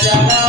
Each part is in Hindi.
Jagora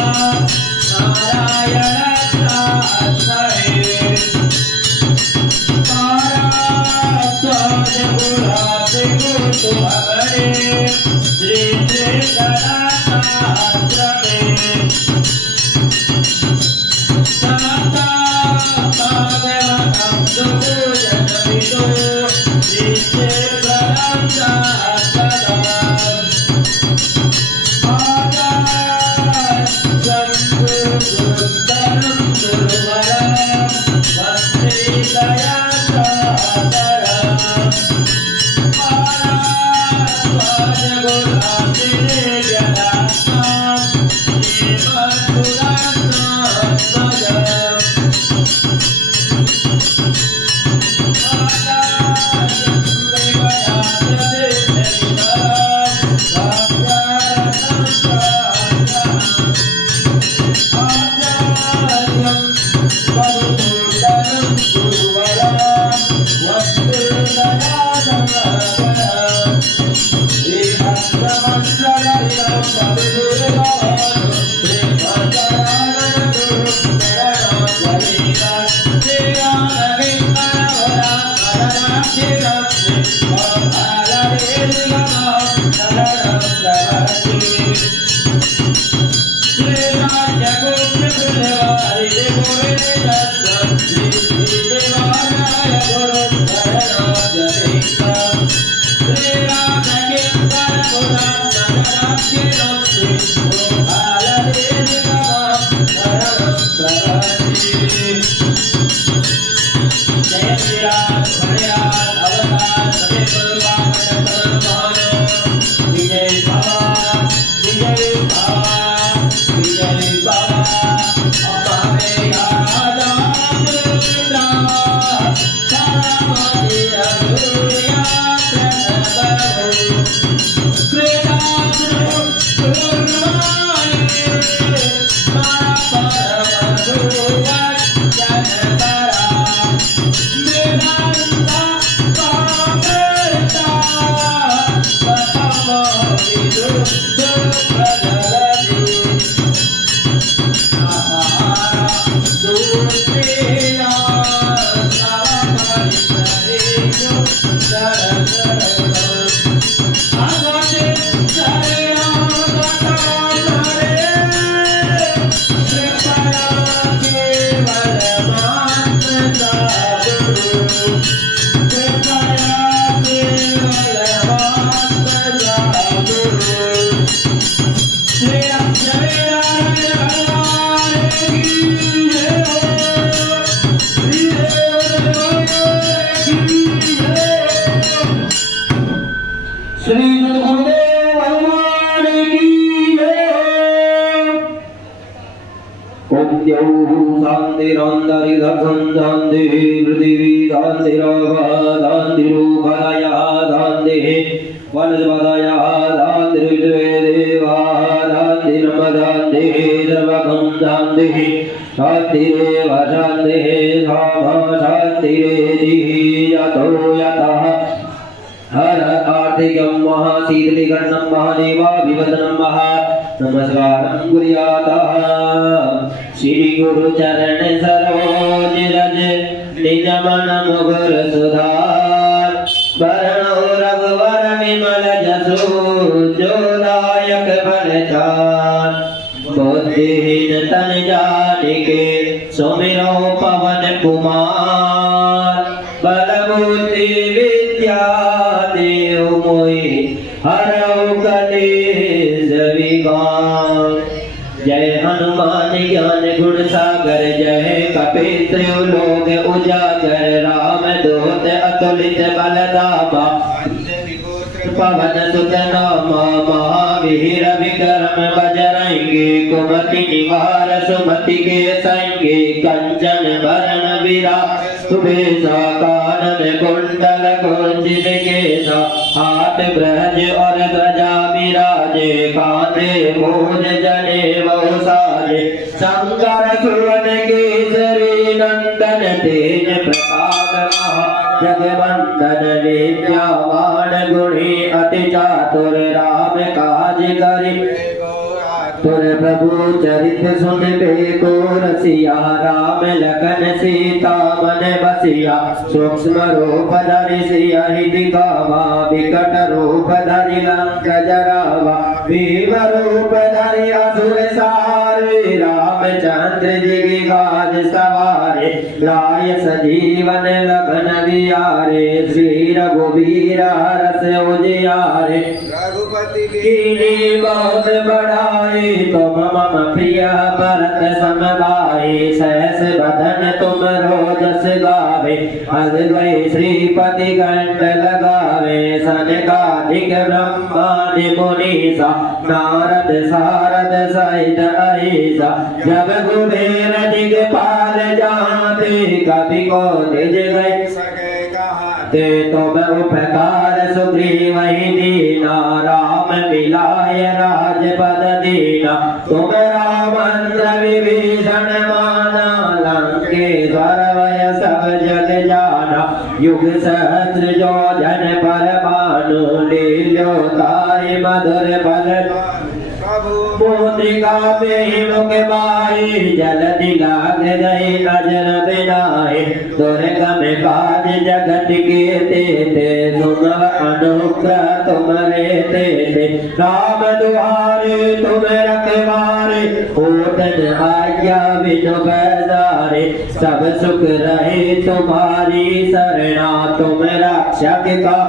दुर्गम काज जगत के तेते तुम अनुग्रह तुम्हारे तेते राम दुआरे तुम रखवारे होतन आज्ञा बिनु बैदारे सब सुख रहे तुम्हारी शरणा तुम रक्षक का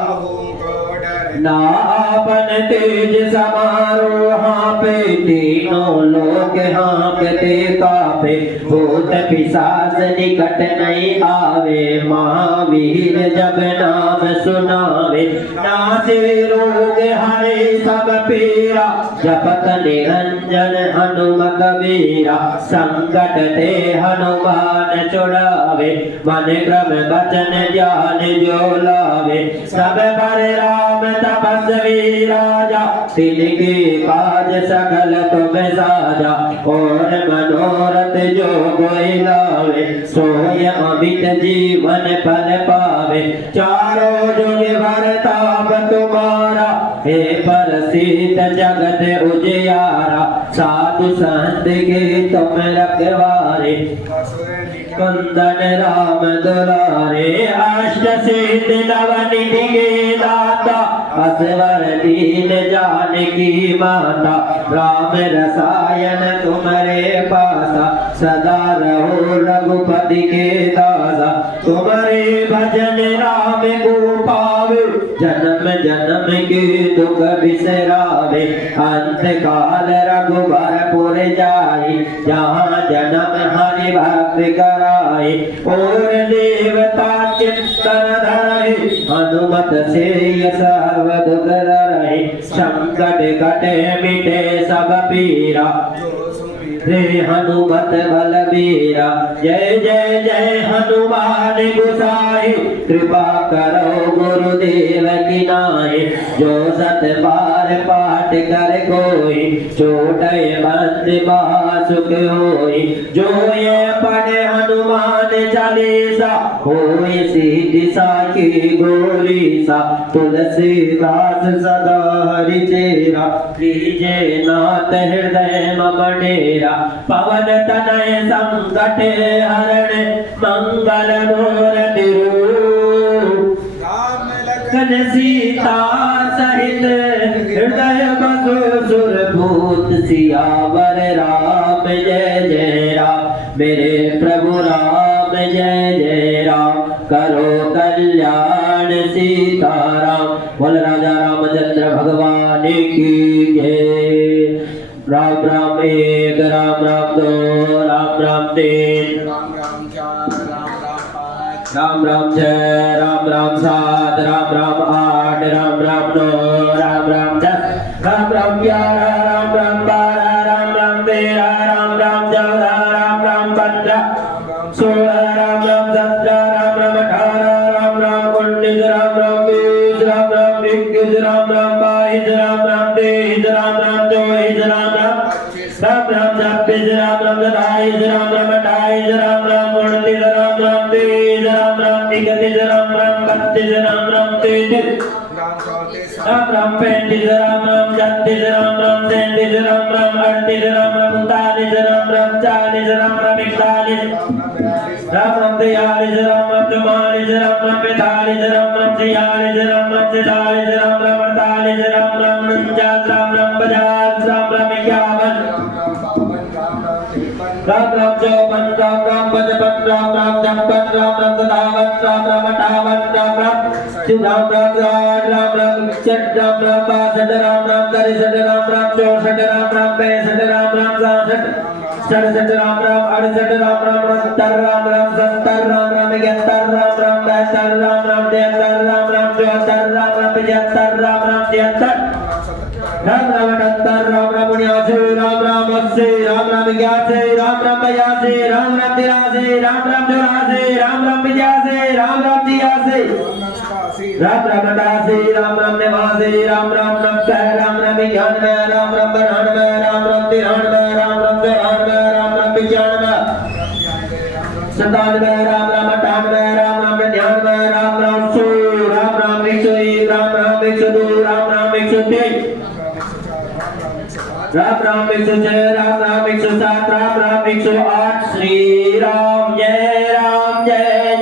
ना आपन तेज समारो हाँपे तीनों लोक हाँपते कापे भूत पिशाच निकट नहीं आवे महावीर जब नाम सुनावे नासे रोग हरे सब पीरा जपत निरंजन हनुमत वीरा संकट ते हनुमान छुड़ावे मन क्रम वचन ज्ञान जो लावे सब पर राम तपस्वी राजा तिनके काज सकल तुम साजा और मनोरथ जो कोई लावे सोय अमित जीवन फल पावे चारों जुग भरताप तुम्हारा हे परसित जगत उजियारा साधु संत के तुम रखवारे कुंदन राम दुलारे अष्ट सिद्धि नव निधि के दाता असवर दीन जानकी माता राम रसायन तुम्हारे पासा सदा रहो रघुपति के दासा तुम्हारे भजन राम को पावे जन्म जन्म के दुख बिसरावे अंत काल रघुबर पुर जाई जहाँ जन्म हरि भक्त कराए और देवता चित्तन धरे हनुमत से सर्व दुख रहे संकट कटे मिटे सब पीरा हे हनुमत बलबीरा जय जय जय हनुमान गोसाई कृपा करो गुरुदेव की नाई जो सत बार पाठ कर कोई छोटे बंद सुख होई जो ये पढ़े हनुमान चालीसा होई सीधी साखी गोरी सा तुलसीदास सदा हरि चेरा लीजे नाथ हृदय मम डेरा पवन तनय संकट हरण मंगल मूर्ति लखन सीता सहित हृदय बसु सुरभूत सियावर राम जय जय राम मेरे प्रभु राम जय जय राम करो कल्याण सीताराम बोल राजा रामचंद्र भगवान की जय। राम राम एक राम राम दो राम राम तीन राम राम छह राम राम सात राम राम आठ राम राम नौ राम राम 10 राम राम 11 राम राम 12 राम राम 13 राम राम 14 राम राम 15 16 राम राम 17 राम राम 18 राम राम 19 राम राम 20 राम राम 21 राम राम 22 राम राम 23 राम राम 24 राम राम 26 राम राम 27 राम राम 28 राम राम 29 राम राम 30 राम राम 31 राम राम 32 राम राम 33 राम राम 35 राम राम 36 राम राम 37 राम राम 38 राम राम 39 राम राम 40 राम राम 41 राम राम 43 राम राम 44 राम राम 45 राम राम 46 राम राम 47 राम राम 48 राम राम 49 राम राम 50 राम राम 51 राम राम 54 राम राम 55 राम राम 56 राम राम 57 राम राम 58 राम राम 60 राम राम 60 राम राम 61 राम राम 62 राम राम 63 राम राम 64 राम राम 65 राम राम 66 67 राम राम 68 राम राम 69 राम राम 70 राम राम 71 राम राम 72 राम राम 73 राम राम 74 राम राम 75 राम राम 73 राम राम 78 राम राम 79 राम राम 80 राम राम 81 राम राम 82 राम राम 83 राम राम 84 राम राम 85 राम राम 86 राम राम 88 राम राम 89 राम राम 90 राम राम 91 राम राम 92 राम राम 93 राम राम 94 राम राम 95 97 राम राम 98 राम राम 99 राम राम 100 राम राम 101 राम राम 102 राम राम 103 राम राम 106 राम राम 107 राम राम 108 श्री राम जय जय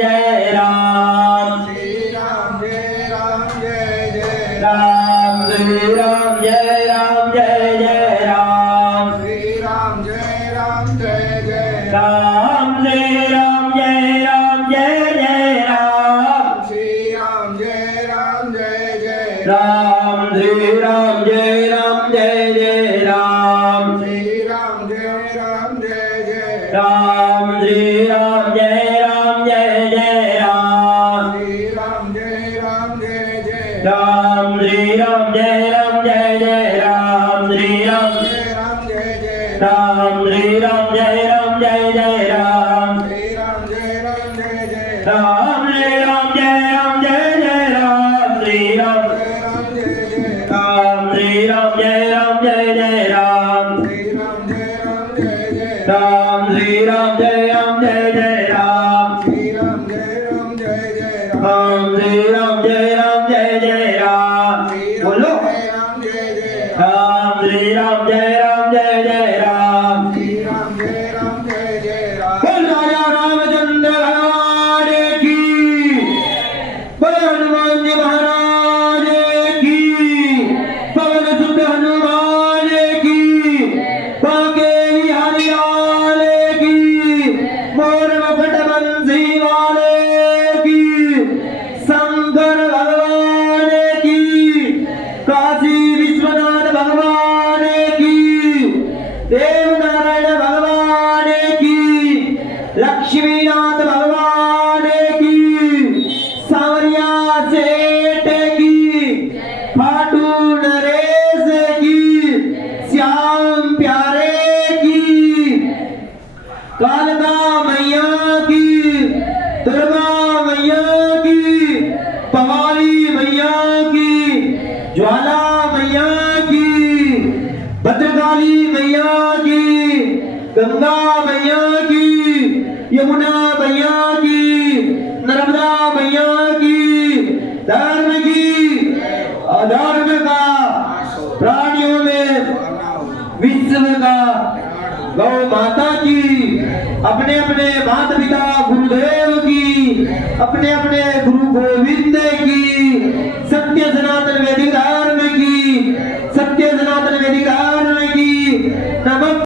राम जय जय राम जय राम जय राम जय जय राम श्री राम जय राम जय जय राम श्री राम जय राम जय जय राम श्री राम जय राम जय जय राम श्री राम जय राम जय जय राम श्री राम जय राम जय जय राम श्री राम जय राम जय जय राम श्री राम जय राम जय जय राम श्री राम जय राम जय जय राम श्री राम जय राम जय जय राम श्री राम जय राम जय जय राम श्री राम जय राम जय जय राम श्री राम जय राम जय जय राम श्री राम जय राम जय जय राम श्री राम जय राम जय जय राम श्री राम जय राम जय जय राम श्री राम जय राम जय जय राम बोलो जय राम जय जय राम श्री राम जय राम जय जय राम श्री राम जय राम जय जय राम बोल राजा रामचंद्र भगवान की बोल हनुमान जी महाराज की पवन सुत हनुमान की बांके बिहारी लाल की मोर मुकुट बंसी वाले की शंकर भगवान की काशी विश्वनाथ भगवान की देव नारायण भगवान की लक्ष्मीनाथ भगवान की सांवरिया सेठ की खाटू नरेश की श्याम प्यारे की कालका मैया की दुर्गा मैया की पवारी मैया की ज्वाला मैया की भद्रकाली मैया की गंगा मैया की यमुना मैया की नर्मदा मैया की धर्म की अधर्म का प्राणियों में विश्व का गौ माता की अपने अपने माता पिता गुरुदेव की अपने अपने गुरु गोविंद की सत्य सनातन वैदिक